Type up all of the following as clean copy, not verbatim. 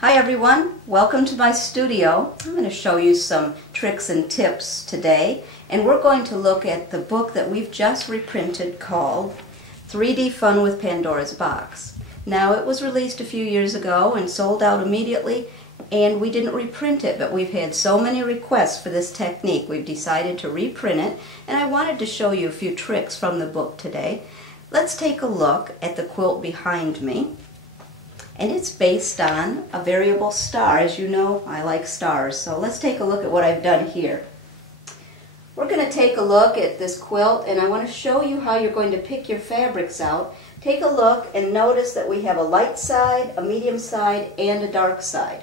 Hi everyone, welcome to my studio. I'm going to show you some tricks and tips today, and we're going to look at the book that we've just reprinted called 3D Fun with Pandora's Box. Now, it was released a few years ago and sold out immediately, and we didn't reprint it, but we've had so many requests for this technique we've decided to reprint it, and I wanted to show you a few tricks from the book today. Let's take a look at the quilt behind me. And it's based on a variable star. As you know, I like stars. So let's take a look at what I've done here. We're going to take a look at this quilt, and I want to show you how you're going to pick your fabrics out. Take a look and notice that we have a light side, a medium side, and a dark side.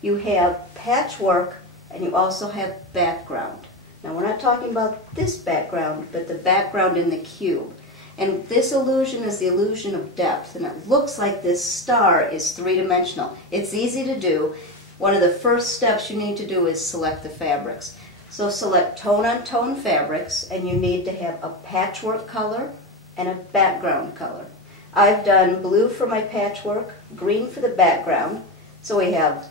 You have patchwork, and you also have background. Now, we're not talking about this background, but the background in the cube. And this illusion is the illusion of depth, and it looks like this star is three-dimensional. It's easy to do. One of the first steps you need to do is select the fabrics. So select tone-on-tone fabrics, and you need to have a patchwork color and a background color. I've done blue for my patchwork, green for the background. So we have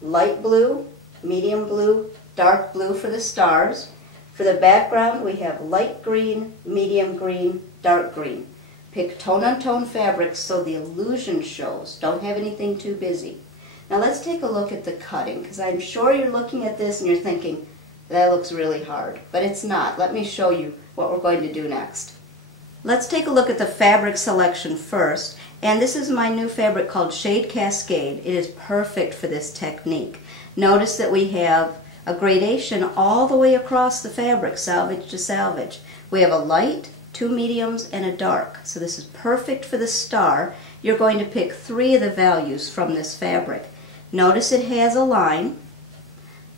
light blue, medium blue, dark blue for the stars. For the background, we have light green, medium green, dark green. Pick tone-on-tone fabrics so the illusion shows. Don't have anything too busy. Now let's take a look at the cutting, because I'm sure you're looking at this and you're thinking, that looks really hard. But it's not. Let me show you what we're going to do next. Let's take a look at the fabric selection first. And this is my new fabric called Shade Cascade. It is perfect for this technique. Notice that we have a gradation all the way across the fabric, salvage to salvage. We have a light, two mediums, and a dark. So this is perfect for the star. You're going to pick 3 of the values from this fabric. Notice it has a line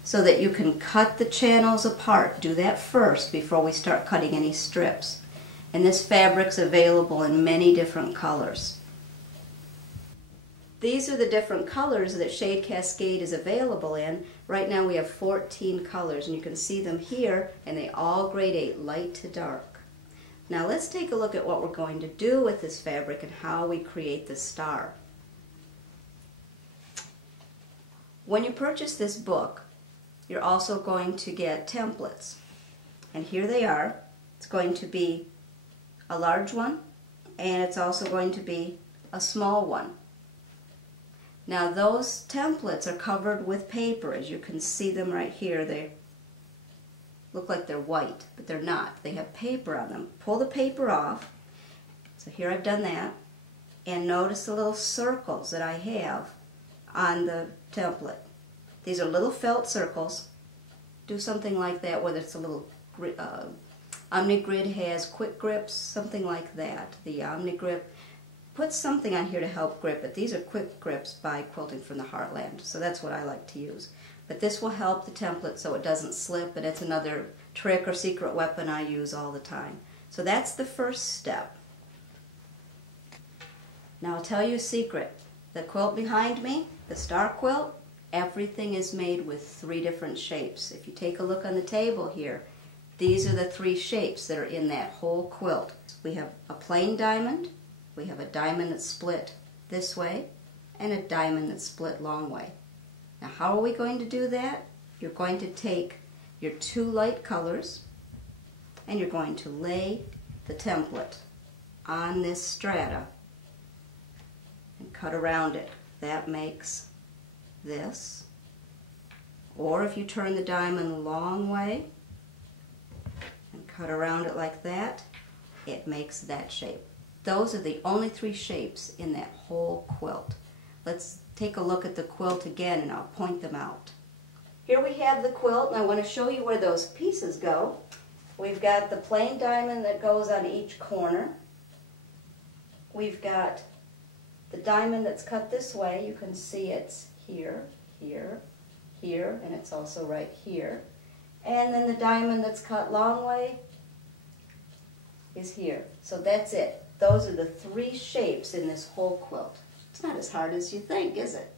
so that you can cut the channels apart. Do that first before we start cutting any strips. And this fabric's available in many different colors. These are the different colors that Shade Cascade is available in. Right now we have 14 colors, and you can see them here, and they all gradate light to dark. Now let's take a look at what we're going to do with this fabric and how we create the star. When you purchase this book, you're also going to get templates. And here they are. It's going to be a large one, and it's also going to be a small one. Now those templates are covered with paper. As you can see them right here, they look like they're white, but they're not. They have paper on them. Pull the paper off. So here I've done that. And notice the little circles that I have on the template. These are little felt circles. Do something like that, whether it's a little OmniGrid has quick grips, something like that. The OmniGrip. Put something on here to help grip it. These are quick grips by Quilting from the Heartland, so that's what I like to use. But this will help the template so it doesn't slip, and it's another trick or secret weapon I use all the time. So that's the first step. Now I'll tell you a secret. The quilt behind me, the star quilt, everything is made with 3 different shapes. If you take a look on the table here, these are the 3 shapes that are in that whole quilt. We have a plain diamond, we have a diamond that's split this way, and a diamond that's split long way. Now how are we going to do that? You're going to take your 2 light colors, and you're going to lay the template on this strata and cut around it. That makes this. Or if you turn the diamond the long way and cut around it like that, it makes that shape. Those are the only 3 shapes in that whole quilt. Let's take a look at the quilt again, and I'll point them out. Here we have the quilt, and I want to show you where those pieces go. We've got the plain diamond that goes on each corner. We've got the diamond that's cut this way. You can see it's here, here, here, and it's also right here. And then the diamond that's cut long way is here. So that's it. Those are the 3 shapes in this whole quilt. It's not as hard as you think, is it?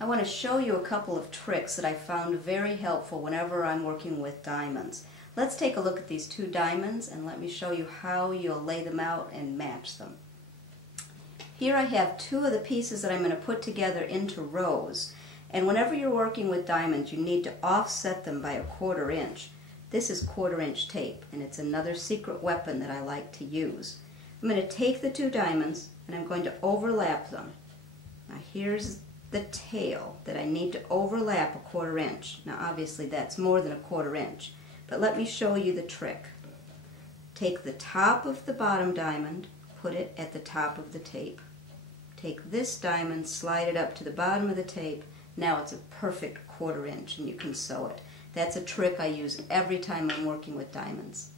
I want to show you a couple of tricks that I found very helpful whenever I'm working with diamonds. Let's take a look at these 2 diamonds, and let me show you how you'll lay them out and match them. Here I have two of the pieces that I'm going to put together into rows. And whenever you're working with diamonds, you need to offset them by 1/4 inch. This is 1/4 inch tape, and it's another secret weapon that I like to use. I'm going to take the two diamonds and I'm going to overlap them. Now here's the tail that I need to overlap 1/4 inch. Now obviously that's more than 1/4 inch, but let me show you the trick. Take the top of the bottom diamond, put it at the top of the tape. Take this diamond, slide it up to the bottom of the tape. Now it's a perfect 1/4 inch and you can sew it. That's a trick I use every time I'm working with diamonds.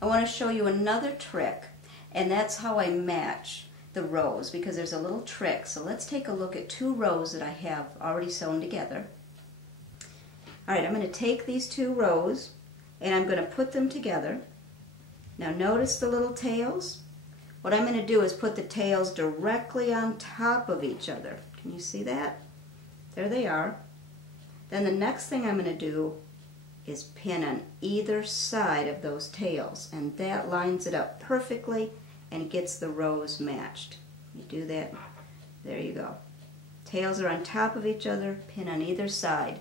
I want to show you another trick, and that's how I match the rows, because there's a little trick. So let's take a look at two rows that I have already sewn together. Alright, I'm going to take these two rows and I'm going to put them together. Now notice the little tails? What I'm going to do is put the tails directly on top of each other. Can you see that? There they are. Then the next thing I'm going to do is pin on either side of those tails, and that lines it up perfectly and gets the rows matched. You do that, there you go. Tails are on top of each other, pin on either side.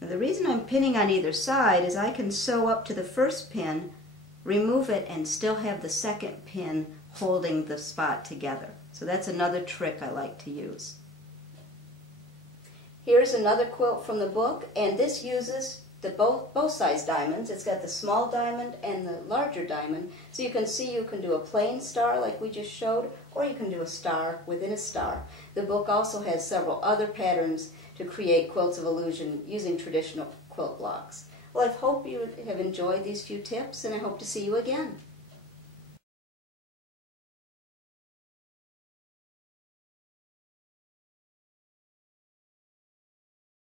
Now the reason I'm pinning on either side is I can sew up to the first pin, remove it, and still have the second pin holding the spot together. So that's another trick I like to use. Here's another quilt from the book, and this uses the both size diamonds. It's got the small diamond and the larger diamond, so you can see you can do a plain star like we just showed, or you can do a star within a star. The book also has several other patterns to create quilts of illusion using traditional quilt blocks. Well, I hope you have enjoyed these few tips, and I hope to see you again.